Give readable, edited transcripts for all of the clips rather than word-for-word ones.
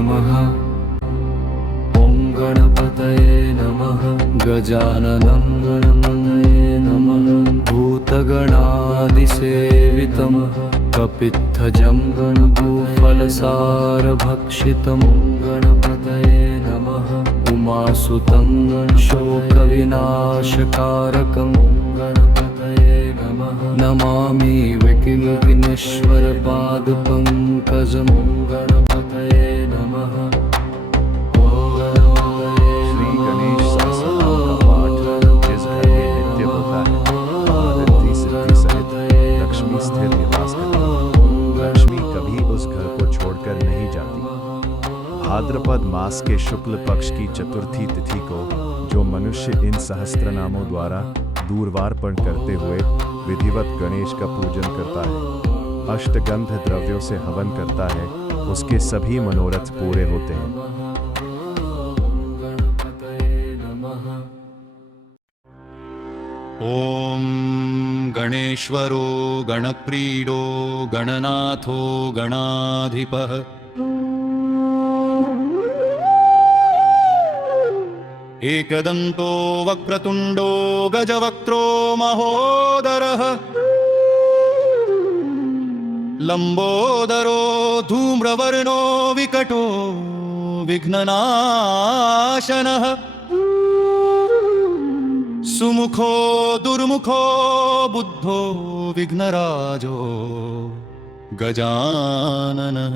नमः। ॐ गणपतये नमः। गजाननं गणपतये नमः। भूतगणादिसेवितं कपित्थजं गणभूफलसारभक्षितं गणपतये नमः। उमासुतं शोकविनाशकारकं गणपतये नमः। नमामि विघ्नेश्वरपादपङ्कजं गणपतये नमः। श्री गणेश सहस्रनाम का पाठ जिस घर में नित्य होता है, वहाँ रिद्धि सिद्धि सहित लक्ष्मी स्थिर निवास करती है। लक्ष्मी कभी उस घर को छोड़कर नहीं जाती। भाद्रपद मास के शुक्ल पक्ष की चतुर्थी तिथि को जो मनुष्य इन सहस्त्रनामों द्वारा दूर्वार्पण करते हुए विधिवत गणेश का पूजन करता है, अष्टगंध द्रव्यों से हवन करता है, उसके सभी मनोरथ पूरे होते हैं। ॐ गणेश्वरो गणप्रीडो गणनाथो गणाधिपः। एकदन्तो वक्रतुण्डो गजवक्त्रो महोदरः। लम्बोदरो धूम्रवर्णो विकटो विघ्ननाशनः। सुमुखो दुर्मुखो बुद्धो विघ्नराजो गजाननः।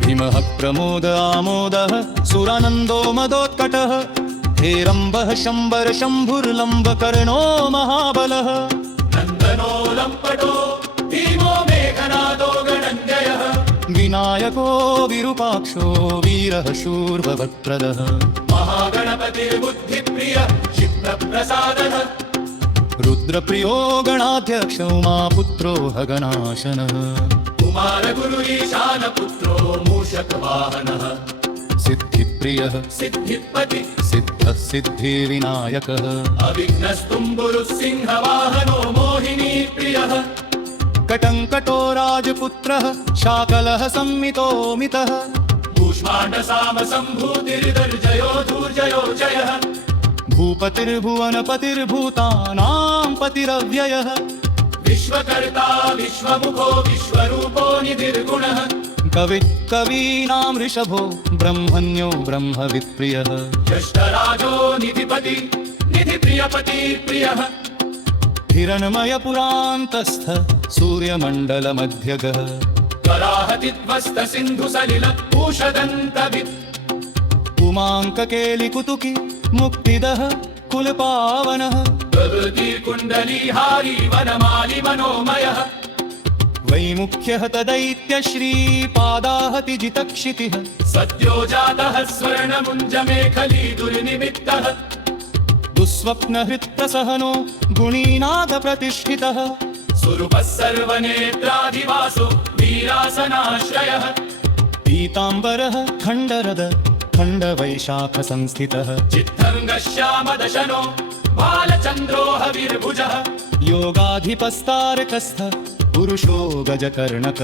भीमः प्रमोद आमोदः सुरानन्दो मदोत्कटः। हेरम्बः शम्बर शम्भुर्लम्बकर्णो महाबलः। नन्दनो लम्पटो भीमो मेघनादो गणञ्जयः। विनायको विरूपाक्षो वीरः शूर्पवक्त्रदः। महागणपतिर्बुद्धिप्रियः क्षिप्रप्रसादः। रुद्रप्रियो गणाध्यक्षो उमापुत्रो हगनाशनः। कुमारगुरु ईशानपुत्रो मूषकवाहनः। सिद्धिप्रियः सिद्धिपति सिद्धः सिद्धिविनायकः। अविघ्नस्तुम्बुरुः सिंहवाहनो मोहिनीप्रियः। कटङ्कटो राजपुत्रः शाकलः संमितोमितः। कूष्माण्डसामसम्भूतिर्दर्जयो धूर्जयो जयः। भूपतिर्भुवनपतिर्भूतानां पतिरव्ययः। विश्वकर्ता विश्वमुखो विश्वरूपो निधिर्गुणः। कवीनां ऋषभो ब्रह्मण्यो ब्रह्मवित्प्रियः। ज्येष्ठराजो निधिपति निधिप्रियपति प्रियः। हिरण्मयपुरान्तस्थ सूर्यमण्डलमध्यगः। कराहतिध्वस्त सिन्धुसलिल पूषदन्तवित्। उमाङ्ककेलिकुतुकी मुक्तिदः कुलपावनः। प्रभृतिर्कुण्डलीहारी वनमाली मनोमयः। वैमुख्यः तदैत्यश्रीपादाहतिजितक्षितिः। सद्यो जातः स्वर्णमुञ्जमेखली दुर्निमित्तः। दुःस्वप्नहृत्प्रसहनो गुणीनाथप्रतिष्ठितः। सुरूपः सर्वनेत्राधिवासो वीरासनाश्रयः। पीताम्बरः खण्डरद खण्डवैशाखसंस्थितः। चित्तङ्गश्यामदशनो बालचन्द्रो हविर्भुजः। योगाधिपस्तारकस्थ पुरुषो गजकर्णक।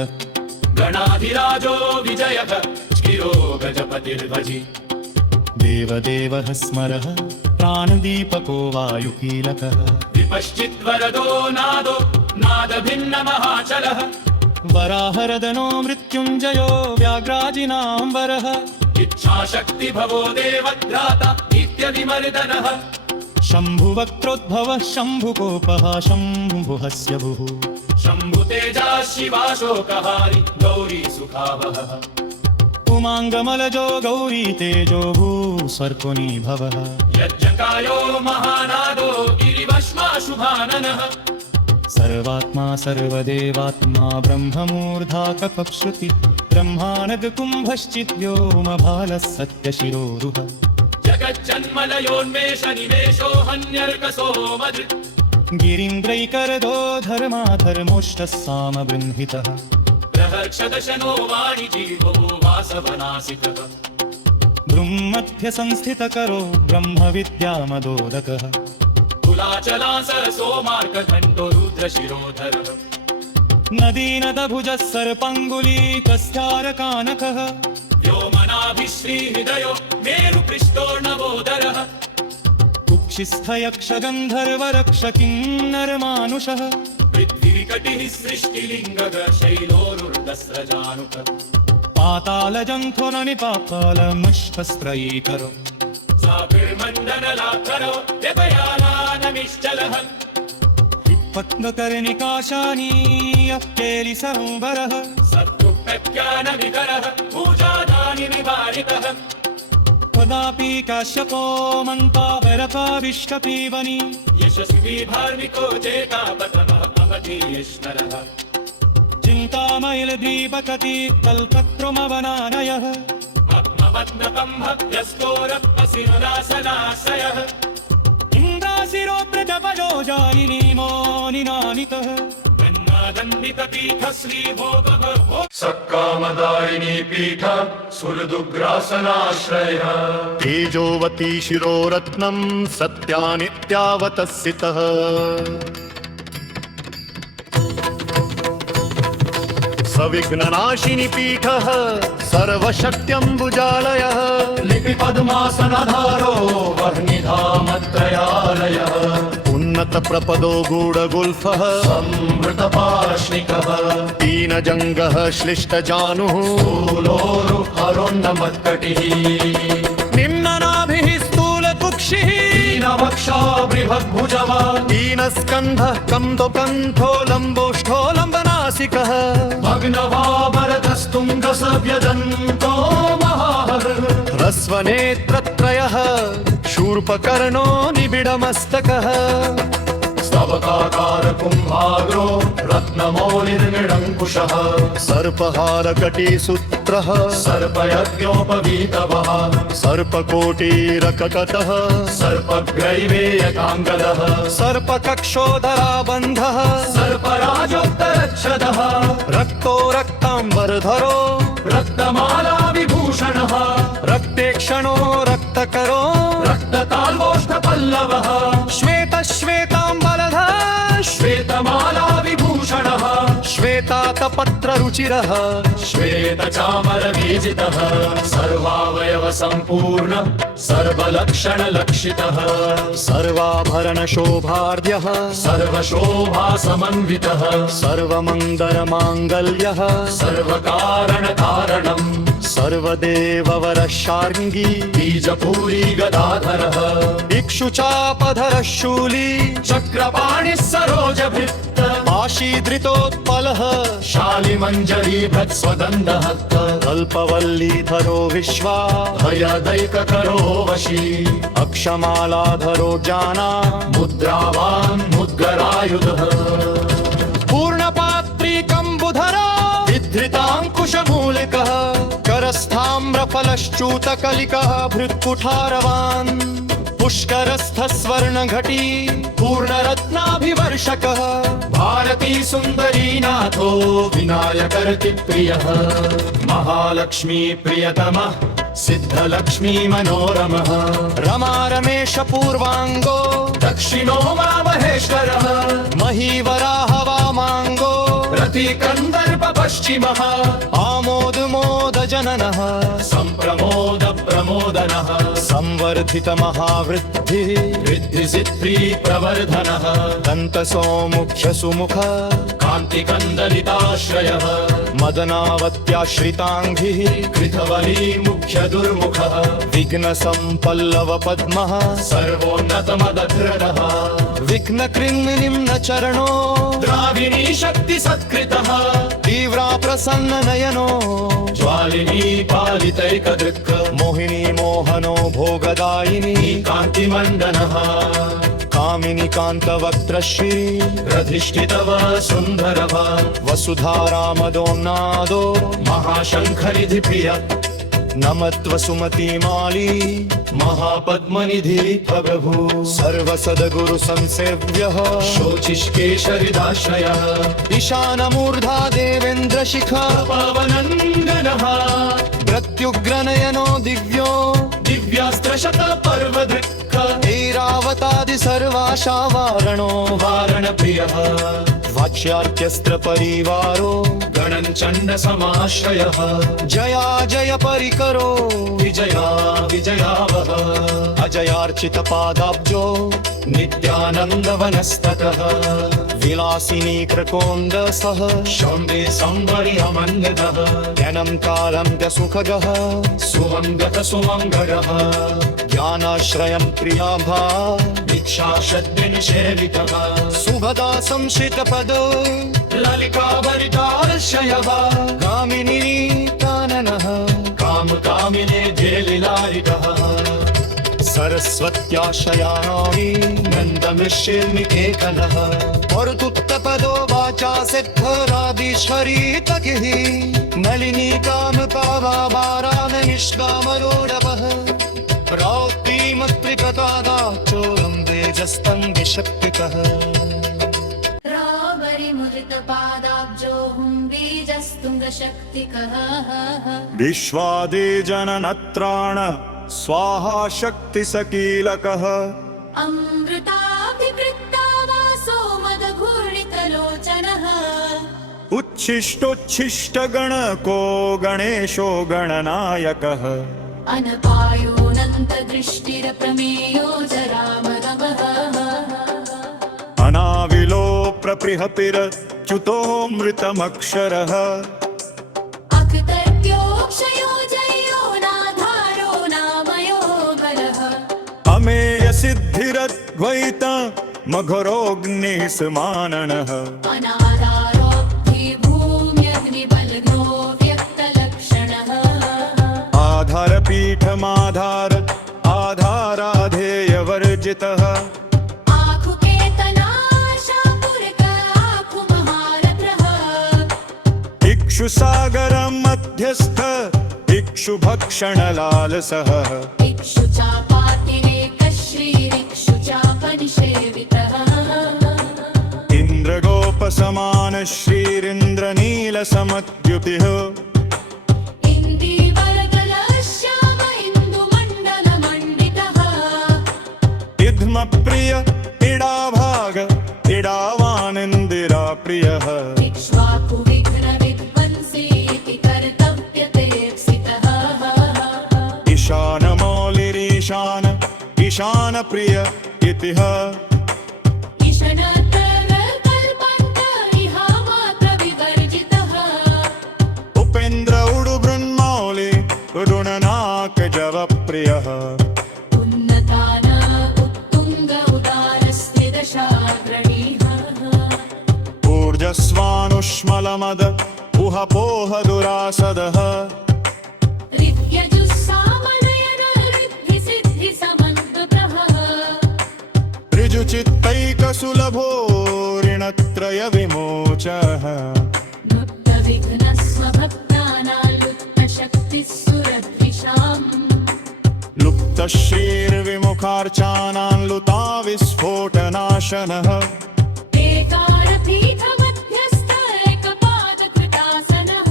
गणाधिराजो विजयः चिरो गजपतिर्ध्वजी। देवदेवः स्मरः प्राणदीपको वायुकीलकः। विपश्चिद्वरदो नादो नादभिन्नमहाचलः। वराहरदनो मृत्युञ्जयो व्याघ्राजिनाम्बरः। इच्छाशक्तिभवो देवध्राता नित्यविमर्दनः। शम्भुवक्त्रोद्भवः शम्भुकोपः शम्भुहस्य भुः। शम्भुतेजा शिवाशोकहारी गौरी सुखावहः। उमाङ्गमलजो गौरी तेजो भूस्वर्कुनी भवः। यज्ञकायो महानादो गिरिवश्माशुभाननः। सर्वात्मा सर्वदेवात्मा ब्रह्ममूर्धाकपश्रुति। ब्रह्मानगकुम्भश्चिद्व्योमभालः सत्यशिरोरुह। जगज्जन्मलयोन्मेष निवेशो हन्यर्कसो मधृत्। गिरीन्द्रैकरदो धर्माधर्मोष्टः सामबृंहितः। प्रहर्षदशनो वाणिजीवो वासवनासिकः। भ्रूमध्य संस्थितकरो ब्रह्मविद्यामदोदकः। कुलाचला सरसो मार्कण्डो रुद्रशिरोधरः नदीनदभुजः सर्पङ्गुलीकस्यारकानकः व्योमनाभिश्रीहृदयो मेरुपृष्ठोर्णवोदरः कुक्षिस्थयक्षगन्धर्वरक्षकिन्नरमानुषः पृथ्वीकटिः सृष्टिलिङ्गः शैलोरुर्दस्रजानुकः पातालजन्थुरनिपातालमुष्कस्त्रयीकरो साभिर्मण्डनलाकरो व्यपयानानमिश्चलः विपत्नकर्णिकाशानीयः केलिसरोवरः सद्दुःखज्ञानविकरः पूजादानि निवारितः कदापि काश्यपो मन्तावरकाविष्टपीवनि यशस्वी धार्मिको चेतापतमः अवधीयेश्वरः चिन्तामैलद्वीपकति कल्पत्रुमवनानयः पद्मपद्मकम्भव्यस्तोरप्पसिरुदासनाश्रयः इन्द्राशिरोत्रजपजो जालिनीमो निनानितः कन्नादण्डितपीठश्रीभोगः सक्कामदायिनी पीठ सुहृदुग्रासनाश्रयः तेजोवती शिरोरत्नं सत्यानित्यावतस्सितः सविघ्ननाशिनी पीठः सर्वशक्त्यम्बुजालयः लिपिपद्मासनधारो वह्निधामत्रयालयः उन्नतप्रपदो गूढगुल्फः संवृतपार्ष्णिकः दीनजङ्गः श्लिष्टजानुः स्थूलोरुहरोन्नमत्कटिः निम्ननाभिः स्थूलकुक्षिः दीनवक्षा बृहद्भुजवान् दीनस्कन्धः कन्दोकण्ठो लम्बोष्ठो लम्बनासिकः भग्नवामरतस्तुङ्गसव्यदन्तो महाहर ह्रस्वनेत्रत्रयः शूर्पकर्णो निबिडमस्तकः स्तवकाकार कुम्भाग्रो रत्नमौलिर्निरङ्कुशः सर्पहारकटीसूत्रः सर्पयज्ञोपवीतवः सर्पकोटीरककटः सर्पग्रैवेयकाङ्गदः सर्पकक्षोदराबन्धः सर्पराजोत्तरच्छदः रक्तो रक्ताम्बरधरो रक्तमाला विभूषणः रक्तेक्षणो रक्तकरो रक्तताल्वोष्ठपल्लवः श्वेतश्वेताम्बरधर श्वेतमाला विभूषणः श्वेतातपत्ररुचिरः श्वेतचामरवीजितः सर्वावयव सम्पूर्ण सर्वलक्षणलक्षितः सर्वाभरणशोभार्ध्यः सर्वशोभासमन्वितः सर्वमङ्गलमाङ्गल्यः सर्वकारणकारणम् सर्वदेववरशार्ङ्गी बीजपूरी गदाधरः इक्षुचापधरः शूली चक्रपाणिः सरोजभृत् आशीधृतोत्पलः शालिमञ्जरीभृत्स्वदन्दः कल्पवल्लीधरो विश्वा भयदैककरो वशी अक्षमालाधरो जाना मुद्रावान् मुद्गरायुधः पूर्णपात्रीकम्बुधरा विधृताङ्कुशमूलिकः करस्थाम्रफलश्चूतकलिकः भृत्कुठारवान् पुष्करस्थः स्वर्णघटी पूर्णरत्नाभिवर्षकः भारती सुन्दरीनाथो विनायकर्ति प्रियः महालक्ष्मी प्रियतमः सिद्धलक्ष्मी मनोरमः रमारमेश पूर्वाङ्गो दक्षिणो मामहेश्वरः महीवराह वामाङ्गो रतिकन्दर्प पश्चिमः आमोदमोदजननः सम्प्रमोद प्रमोदनः संवर्धितमहावृद्धिः वृद्धिसिद्धि प्रवर्धनः दन्तसौमुख्यसुमुख कान्तिकन्दलिताश्रयः मदनावत्याश्रिताङ्घ्रिः कृतवली मुख्यदुर्मुखः विघ्नसम्पल्लवपद्मः सर्वोन्नतमदधृतः विघ्नकृन्निम्नचरणो द्राविणी शक्तिसत्कृतः तीव्रा प्रसन्ननयनो ज्वालिनी पालितैकदृक् मोहिनी मोहनो भोगदायिनी कान्तिमण्डनः कामिनी कान्तवक्त्रश्री रधिष्ठितव सुन्दरः वसुधारामदोन्नादो महाशङ्खनिधि प्रिय नमत्वसुमतीमाली महापद्मनिधि प्रभु सर्वसद्गुरुसंसेव्यः शोचिष्केशरिदाश्रयः ईशानमूर्धा देवेन्द्रशिखा पावनन्दनः प्रत्युग्रनयनो दिव्यो दिव्यास्त्रशतपर्वदृक् ऐरावतादिस सर्वाशा वारणो वारणप्रियः वाच्यार्त्यस्त्र परिवारो गणन् चण्डसमाश्रयः जया जय परिकरो विजया विजयावह अजयार्चित पादाब्जो नित्यानन्दवनस्ततः विलासिनी कृकोन्द सह शौण्डे संवर्यमन्यतः ज्ञानं कालं च सुखगः सुमङ्गत सुमङ्गरः ज्ञानाश्रयं प्रियाभा दीक्षाषड्विनिषेवितः सुभदा संश्रितपदो ललिताभरितार्षयः कामिनी काननः कामकामिने धेलिलारितः सरस्वत्याशयानामि नन्दमिष्येन्निकेतनः वरुतुत्तपदो वाचा सिद्धराधीश्वरी तकिः नलिनी कामपावारान निष्कामरोडवः रौद्रीमत्रिकतादाचोरं तेजस्तं विशक्तितः रावरिमुदितपादाब्जो बीजस्तुङ्गशक्तिकः विश्वादे जननत्राण स्वाहा शक्तिसकीलकः अमृताभिवृत्ता वासो मदघूर्णितलोचनः उच्छिष्टोच्छिष्टगणको गणेशो गणनायकः अनपायोऽनन्तदृष्टिरप्रमेयो जरामरमः अनाविलो प्रपृहतिरच्युतोऽमृतमक्षरः अकृतर्क्योक्षयो जयो नाधारो नामयो बलः अमेयसिद्धिरद्वैत मघोरोऽग्निः समाननः अनाधारोऽग्निभूम्यग्निबलग्नो व्यक्तलक्षणः आधारपीठमाधार आधाराधेयवर्जितः इक्षुसागरं मध्यस्थ इक्षुभक्षणलालसः इक्षुचापातिरेकश्रीरिक्षुचापनिषेवितः इन्द्रगोपसमान श्रीरिन्द्रनीलसमद्युतिः इन्दीवरगलश्याम इन्दुमण्डलमण्डितः इद्मप्रिय इडाभाग इडावानिन्दिराप्रियः इक्ष्वाकुविघ्नविध्वंसीति कर्तव्यतेप्सितः ईशानमौलिरीशान ईशानप्रिय इतिः इषणत्रकल्पन्त इहामात्रविवर्जितः उपेन्द्र उडुबृन्मौलि रुणनाकजवप्रियः उन्नतान उत्तुङ्ग उदारस्थिदशाग्रणीः ऊर्जस्वानुष्मलमद उहपोह दुरासदः ऋद्यजुस्सामनयन ऋद्धिसिद्धिसमन्वितः ऋजुचित्तैकसुलभो ऋणत्रय विमोचः लुप्तविघ्नस्वभक्तानाल्लुप्तशक्तिः सुरद्विषाम् लुप्तश्रीर्विमुखार्चानान् लुता विस्फोटनाशनः एकारपीठमध्यस्थ एकपादकृतासनः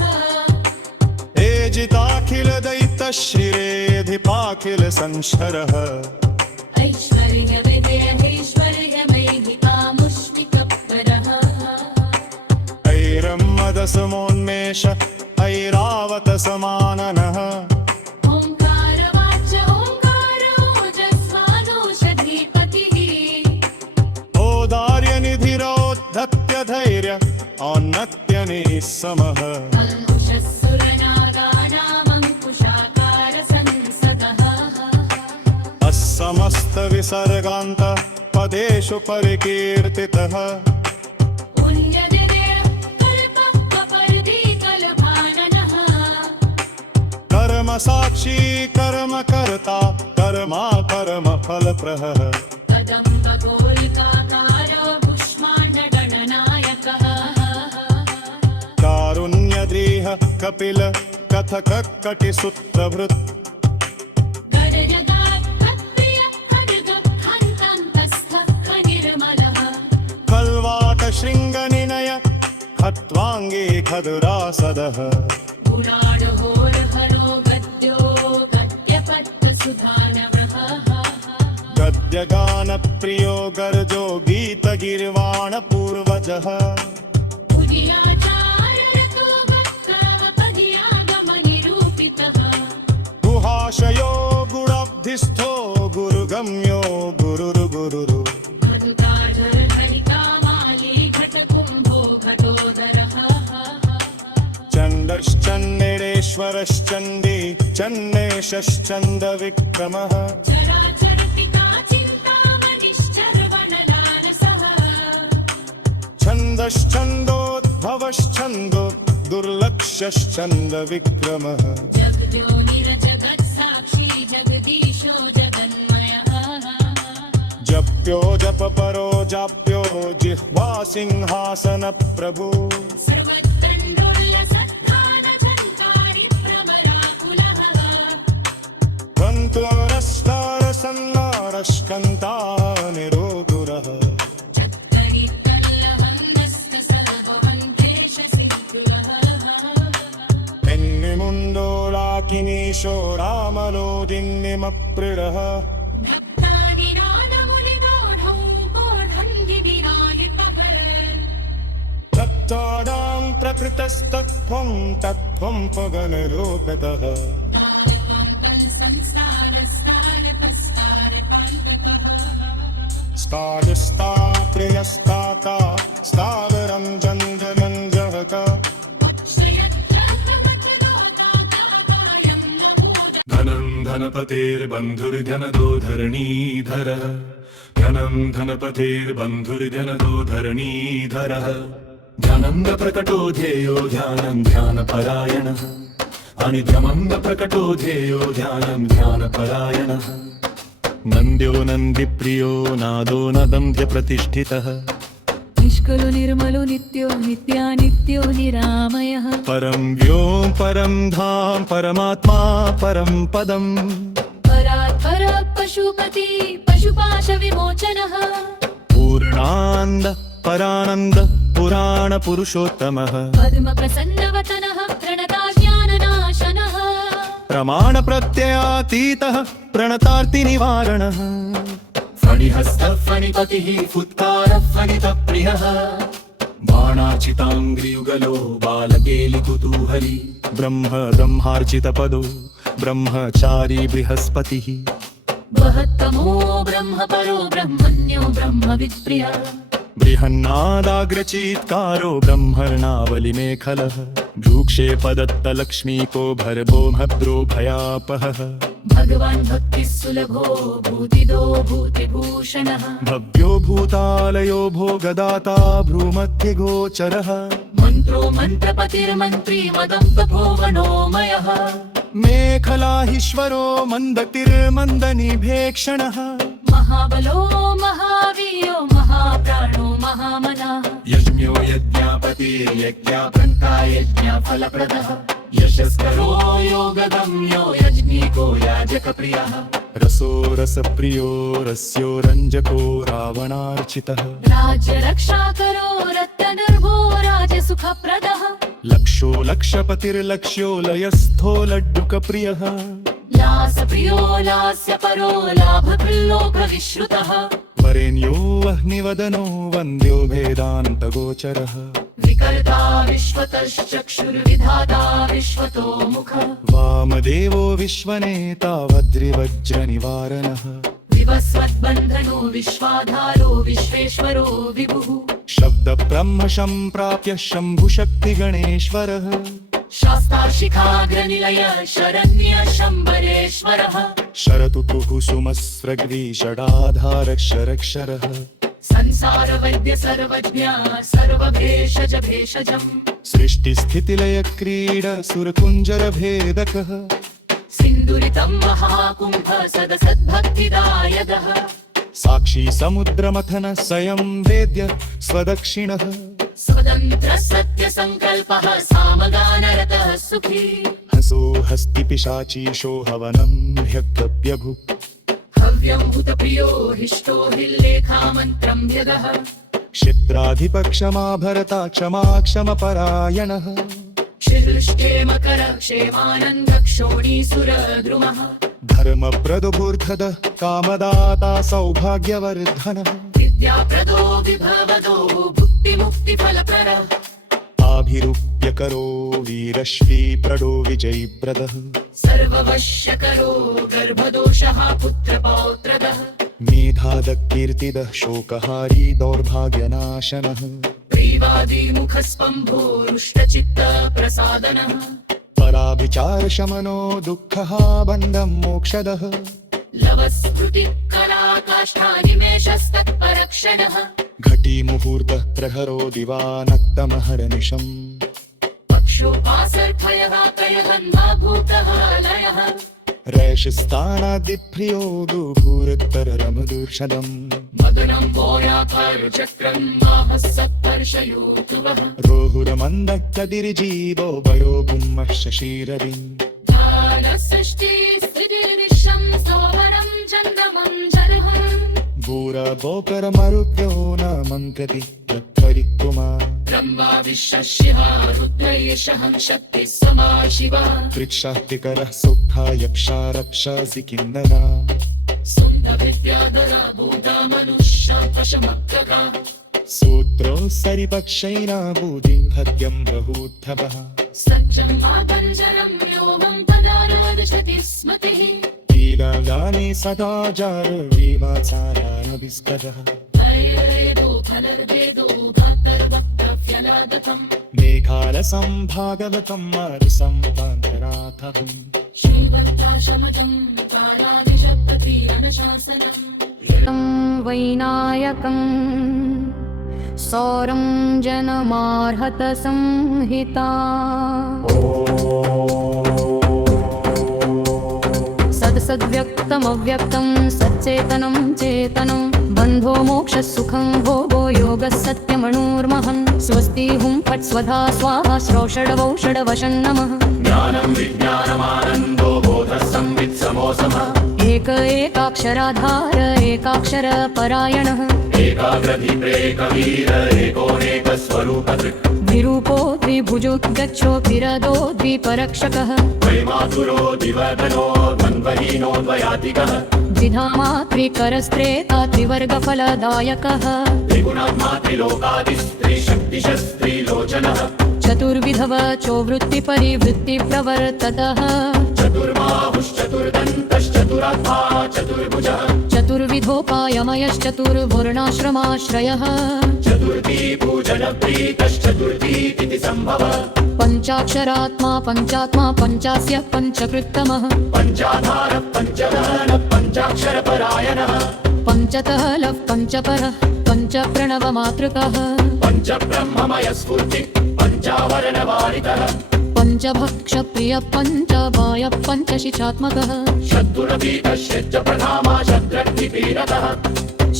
एजिताखिलदैत्यश्रिरेधिपाखिलसंशरः ऐश्वर्यविदेहैश्वर्यमैहितामुष्मिकपरः ऐरम्मदसमोन्मेष ऐरावतसमाननः ओङ्कारवाच ओङ्कारोजस्वानौषधीपतिः औदार्यनिधिरोद्धत्य धैर्य औन्नत्यनिःसमः अङ्कुशस्सुरनागानामङ्कुशाकारसंसदः समस्तविसर्गान्त पदेषु परिकीर्तितः कर्मसाक्षी कर्मकर्ता कर्मा कर्मफलप्रः कारुण्यद्रीह कपिल कथक कटिसूत्रभृत् खल्वात शृङ्गनिनय खत्वाङ्गे खदुरासदः वाद्यगानप्रियो गर्जो गीतगीर्वाणपूर्वजः पुर्याचार्यरतो भक्तः पद्यागमनिरूपितः गुहाशयो गुणब्धिस्थो गुरुगम्यो गुरुर्गुरुरु मधुकाधरधनिकामाली घटकुम्भो घटोदरः चण्डश्चण्डेश्वरश्चण्डी चण्डेशश्चण्डविक्रमः चराचरपिता चिन्तामणिश्चर्वणदानसः छन्दश्चन्दोद्भवश्चन्दो दुर्लक्षश्चन्दविक्रमः जगद्योनिरजगत्साक्षी जगदीशो जगन्मयः जप्यो जपपरो जाप्यो जिह्वा सिंहासनप्रभु सर्वतण्डुल्यसत्तानझङ्कारि भ्रमराकुलः वन्तोरस्तारसन्नारश्कन्तानिरोगुरः एन्निमुण्डोलाकिनीशो रामलोदिन्निमप्रिडः भक्तानि नादमुलिदोढौ बोढन्दिविरायितः तत्त्वादां प्रकृतस्तत्त्वं तत्त्वं पगनलोकतः स्तादस्ताप्रियस्ताका स्थावरं जन्धमञ्जहक धनं धनपतेर्बन्धुर्धनदो धरणीधरः धनं धनपतेर्बन्धुर्धनदो धरणीधरः ध्यानङ्गप्रकटो ध्येयो ध्यानं ध्यानपरायणः अनिद्रमङ्गप्रकटो ध्येयो ध्यानं ध्यानपरायणः नन्द्यो नन्दिप्रियो नादो नदन्त्यप्रतिष्ठितः निष्कलो निर्मलो नित्यो नित्यानित्यो निरामयः परं व्योम परं धाम परमात्मा परं पदम् परात् परः पशुपति पशुपाशविमोचनः पूर्णानन्द परानन्द पुराणपुरुषोत्तमः पद्मप्रसन्नवतनः प्रणता ज्ञाननाशनः प्रमाणप्रत्ययातीतः प्रणतार्तिनिवारणः फणिहस्तः फणिपतिः फुत्कारः फणितप्रियः बाणार्चिताङ्घ्रियुगलो बालकेलिकुतूहली ब्रह्मार्चितपदो ब्रह्मचारी बृहस्पतिः महत्तमो ब्रह्मपरो ब्रह्मण्यो ब्रह्मवित्प्रियः बृहन्नादाग्रचीत्कारो ब्रह्मर्णावलिमेखलः भ्रूक्षेपदत्तलक्ष्मीको भर्गो भद्रो भयापहः भगवान् भक्तिः सुलभो भूतिदो भूतिभूषणः भव्यो भूतालयो भोगदाता भ्रूमध्यगोचरः मन्त्रो मन्त्रपतिर्मन्त्री मदन्तभो मनोमयः मेखलाहीश्वरो मन्दतिर्मन्दनिभेक्षणः महाबलो महावीरो महाप्राणो महामनः यज्ञो यज्ञापतिर्यज्ञापन्ता यज्ञफलप्रदः यशस्करो योगगम्यो यज्ञिको याजकप्रियः रसो रसप्रियो रस्यो रञ्जको रावणार्चितः राज्यरक्षाकरो रत्ननिर्भो राजसुखप्रदः लक्षो लक्षपतिर्लक्ष्यो लयस्थो लड्डुकप्रियः लासप्रियो लास्यपरो लाभकृल्लोकविश्रुतः वरेण्यो वह्निवदनो वन्द्यो वेदान्तगोचरः विकर्ता विश्वतश्चक्षुर्विधाता विश्वतो मुखः वामदेवो विश्वनेता वज्रिवज्रनिवारणः विवस्वद्बन्धनो विश्वाधारो विश्वेश्वरो विभुः शब्दब्रह्म सम्प्राप्य शम्भुशक्तिगणेश्वरः शास्ताशिखाग्रनिलय शरण्य शम्बरेश्वरः शरतुतुः सुमस्रग्विषडाधारक्षरक्षरः संसारवैद्य सर्वज्ञ सर्वभेषज भेषजम् सृष्टिस्थितिलयक्रीड सुरकुञ्जरभेदकः सिन्दुरितं महाकुम्भ सदसद्भक्तिदायकः साक्षी समुद्रमथन स्वयं वेद्य स्वदक्षिणः स्वतन्त्रः सत्यसङ्कल्पः सामगानरतः सुखी हसो हस्तिपिशाचीशो हवनं ह्यक्तव्यभु हव्यं भूतप्रियो हिष्टो हिल्लेखामन्त्रं व्यगः क्षित्राधिपक्षमा भरता क्षमा क्षमपरायणः क्षिदृष्टे मकर क्षेमानन्द क्षोणीसुरद्रुमः धर्मप्रदबुद्धः कामदाता सौभाग्यवर्धनः विद्याप्रदो विभवदो भुक्तिमुक्तिफलप्रदः आभिरूप्यकरो वीरश्रीप्रदो विजयप्रदः सर्ववश्यकरो गर्भदोषः पुत्रपौत्रदः मेधादकीर्तिदः शोकहारी दौर्भाग्यनाशनः प्रीवादिमुखस्पम्भोरुष्टचित्तप्रसादनः पराभिचारशमनो दुःखः बन्धं मोक्षदः लवस्फुटिकलाकाष्ठानिमेषस्तत्परक्षणः घटीमुहूर्तः प्रहरो दिवानक्तमहर्निशम् पक्षोपासर्थयः कयहन्वा भूतः लयः रैषस्थानादिप्रियो दुभूरुत्तररमदूषदम् मदनं वोयाकारचक्रं माहः सत्पर्शयोतुवः रोहुरमन्दक्तदिर्जीवो वयो बुम्मः शशीरविम् सृष्टिस्थितिर्विश्वं सोमरं चन्दमं जलहम् भूरबोकरमरुभ्यो न मन्त्रति प्रत्वरिकुमार ब्रह्मा विश्वशिवः रुद्रैषहं शक्तिः समा शिवः पृक्षास्तिकरः सुप्ता यक्षा रक्षासि किन्नरा सुन्दविद्याधरा भूता मनुष्यापशमग्रगा सूत्रो सरिपक्षैना बुधिं हत्यं बहूद्धवः सज्जं मातञ्जरं व्योमं तदा रोदशति स्मृतिः लीलागाने सदाचार विवाचारानभिस्करः भयेदो फलर्वेदो धातर्वक्तव्यलादतम् मेघालसं भागवतं मारुसंतान्तराथम् श्रीवत्ताशमजं कारादिशपति अनुशासनम् तं वैनायकं सौरं जनमार्हत संहिता सद्सद्व्यक्तमव्यक्तं सच्चेतनं चेतनं बन्धो मोक्षः सुखं भोगो योगः सत्यमणुर्महन् स्वस्ति हुं फट् स्वधा स्वाहा श्रौषडवौषडवशं नमः ज्ञानं विज्ञानमानन्दो बोधः संवित् समोसमः एक एकाक्षराधार एकाक्षरपरायणः एकाग्रधिप्रेकवीर एकोनेकस्वरूपदृक् द्विरूपो द्विभुजोद्गच्छो विरदो द्विपरक्षकः वैमातुरो दिवदनो द्वन्द्वहीनो द्वयातिकः द्विधामा त्रिकरस्त्रेता त्रिवर्गफलदायकः त्रिगुणात्मा त्रिलोकादिस्त्रिशक्तिशस्त्रिलोचनः चतुर्विधव चोवृत्तिपरिवृत्तिप्रवर्ततः चतुर्बाहुश्चतुर्दन्तश्चतुरात्मा चतुर्भुजः चतुर्विधोपायमयश्चतुर्वर्णाश्रमाश्रयः चतुर्थी पूजनप्रीतश्चतुर्थीति सम्भवः पञ्चाक्षरात्मा पञ्चात्मा पञ्चास्य पञ्चकृत्तमः पञ्चाधारः पञ्चदहनः पञ्चाक्षरपरायणः पञ्चतः लः पञ्चपरः पञ्चप्रणवमातृकः पञ्चब्रह्ममयस्फूर्तिः पञ्चावरणवारितः पञ्चभक्षप्रियः पञ्चवायः पञ्चशिचात्मकः शत्रुरपीतश्च प्रधामा शत्रग्निपीडकः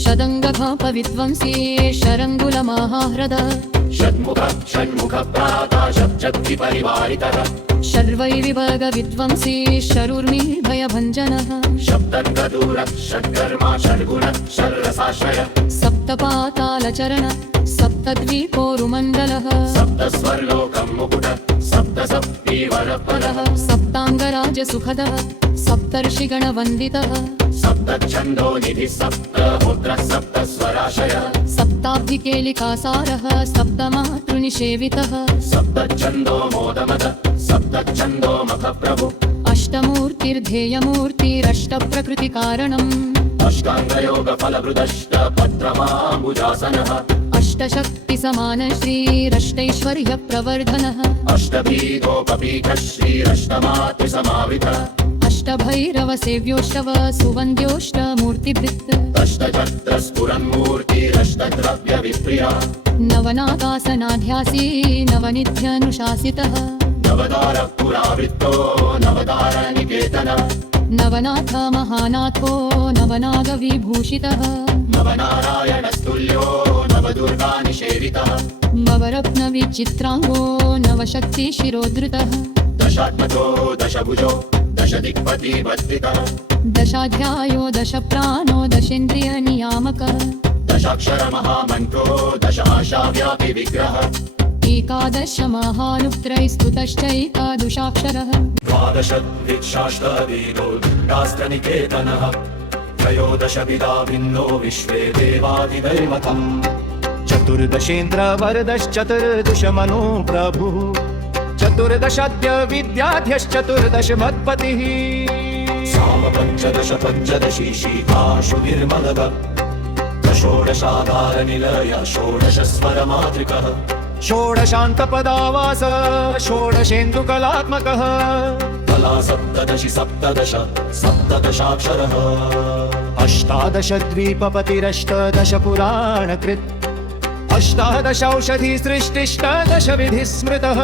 षदङ्गघापविध्वंसी शरङ्गुलमहाह्रदः षण्मुखः षण्मुखप्राता षट्चक्तिपरिवारितः शर्वैर्विवर्गविध्वंसी शरुर्निर्भयभञ्जनः शब्दङ्गदूरः षट्कर्मा षड्गुणः षड्रसाश्रयः सप्तपातालचरण सप्तद्वीपोरुमण्डलः सप्तस्वर्लोकं मुकुटः सप्तसप्तीवरपदः सप्ताङ्गराजसुखदः सप्तर्षिगणवन्दितः सप्तच्छन्दो निधिः सप्तहोत्रः सप्तस्वराशयः सप्ताब्धिकेलिकासारः सप्तमातृनिषेवितः सप्तच्छन्दो मोदमद सप्तच्छन्दो मखप्रभु अष्टमूर्तिर्ध्येयमूर्तिरष्टप्रकृतिकारणम् अष्टाङ्गयोगफलभृदष्टपत्रमाम्बुजासनः अष्टशक्तिसमानश्रीरष्टैश्वर्यप्रवर्धनः अष्टभीतोपपीठः श्रीरष्टमातृसमावितः अष्टभैरवसेव्योष्टव सुवन्द्योष्टमूर्तिभृत् अष्टचत्रस्फुरन्मूर्तिरष्टद्रव्यविप्रिया नवनाकासनाध्यासी नवनिध्यनुशासितः नवदारः पुरावृत्तो नवदारनिकेतनः नवनाथ महानाथो नवनागविभूषितः नवनारायणस्तुल्यो नवदुर्गानिषेवितः नवरत्नविचित्राङ्गो नवशक्तिशिरोद्धृतः दशात्मजो दशभुजो दशदिक्पतिवर्तितः दशाध्यायो दशप्राणो दशेन्द्रियनियामकः दशाक्षरमहामन्त्रो दशाशाव्यापि विग्रहः एकादश महानुत्रैस्तुतश्चैकादशाक्षरः द्वादश दिक्षाष्टवेदोऽष्टास्त्रनिकेतनः त्रयोदश विदा भिन्नो विश्वे देवादिदैवतम् चतुर्दशेन्द्र वरदश्चतुर्दशमनो प्रभुः चतुर्दशाद्य विद्याध्यश्चतुर्दश मत्पतिः साम पञ्चदश पञ्चदशी शीताशु निर्मलः षोडशाधारनिलय षोडश स्वरमातृकः षोडशान्तपदावास षोडशेन्दुकलात्मकः कला सप्तदशि सप्तदश सप्तदशाक्षरः अष्टादश द्वीपपतिरष्टादश पुराणकृत् अष्टादश औषधि सृष्टिष्टादश विधि स्मृतः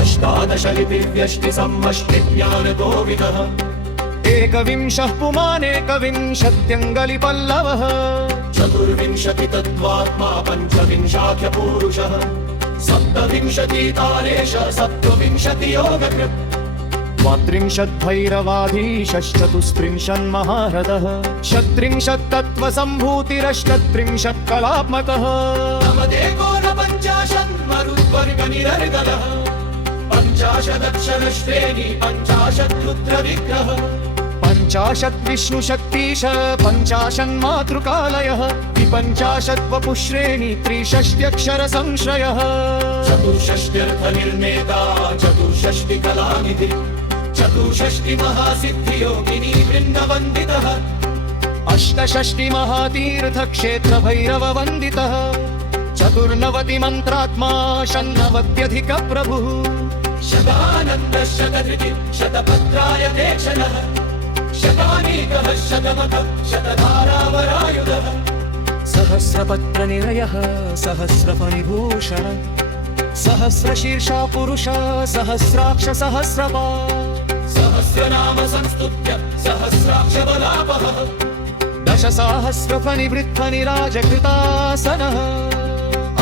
अष्टादश लिपिव्यष्टि सम्मष्टिज्ञानकोविदः एकविंशः पुमानेकविंशत्यङ्गलिपल्लवः चतुर्विंशति तत्त्वात्मा पञ्चविंशाख्यपूरुषः सप्तविंशतितारेश सप्तविंशति योगकृत् द्वात्रिंशद्भैरवाधीशश्चतुस्त्रिंशन्महारथः षट्त्रिंशत्तत्त्वसम्भूतिरष्टत्रिंशत् कलात्मकः नवदेकोनपञ्चाशन्मरुद्वर्गनिरर्गलः पञ्चाशदक्षरश्रेणी पञ्चाशद्रुद्रविग्रह पञ्चाशत् विष्णुशक्तीश पञ्चाशन्मातृकालयः विपञ्चाशत् वपुश्रेणी त्रिषष्ट्यक्षर संश्रयः चतुष्षष्ट्यर्थनिर्मेता चतुष्षष्टि कलानिधि चतुष्षष्टि महासिद्धियोगिनी वृन्दवन्दितः अष्टषष्टि महातीर्थक्षेत्र भैरववन्दितः चतुर्नवति मन्त्रात्मा षण्णवत्यधिक प्रभुः शतानन्द शतधृति शतभद्राय देक्षणः शतानीकः शतमखः शतधारावरायुधः सहस्रपत्रनिलयः सहस्रफणिभूषण सहस्रशीर्षा पुरुष सहस्राक्ष सहस्रपात् सहस्रनाम संस्तुत्य सहस्राक्षबलापहः दशसाहस्रफणिवृत्फणिराजकृतासनः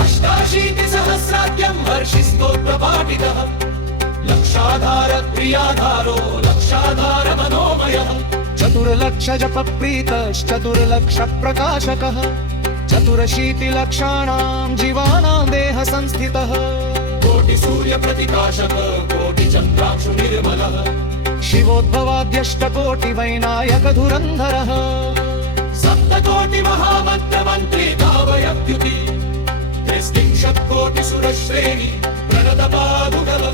अष्टाशीतिसहस्राख्यं हर्षिस्तोत्रपाठितः लक्षाधार क्रियाधारो लक्षाधार मनोमयः चतुर्लक्ष जप प्रीतश्चतुर्लक्ष प्रकाशकः चतुरशीतिलक्षाणां जीवानां देह संस्थितः कोटि सूर्य प्रतिकाशक कोटि चन्द्रांशु निर्मलः शिवोद्भवाद्यष्टकोटि वैनायक धुरन्धरः सप्तकोटि महामन्त्रमन्त्री भावयत्युति त्रिस्त्रिंशत्कोटि सुरश्रेणी प्रणतपादुकः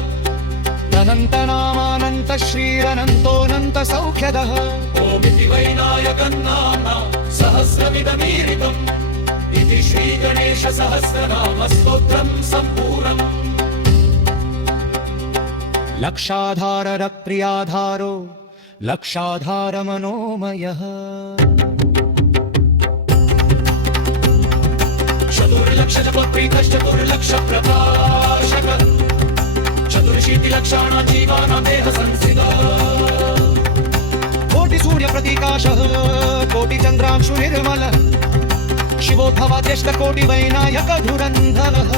अनन्तनामानन्त श्रीरनन्तोऽनन्त सौख्यदः ओमिति वैनायकन्नाम्ना सहस्रमिदमीरितम् इति श्रीगणेश सहस्रनामस्तोत्रं सम्पूर्णम् लक्षाधाररप्रियाधारो लक्षाधार मनोमयः चतुर्लक्ष जपप्रीतश्चतुर्लक्ष प्रभाषक चतुर्शीतिलक्षाणां जीवानां देह संस्थितः कोटि सूर्य प्रतीकाशः कोटि चन्द्रांशु निर्मल शिवोद्भवाद्यष्टकोटि वैनायक धुरन्धरः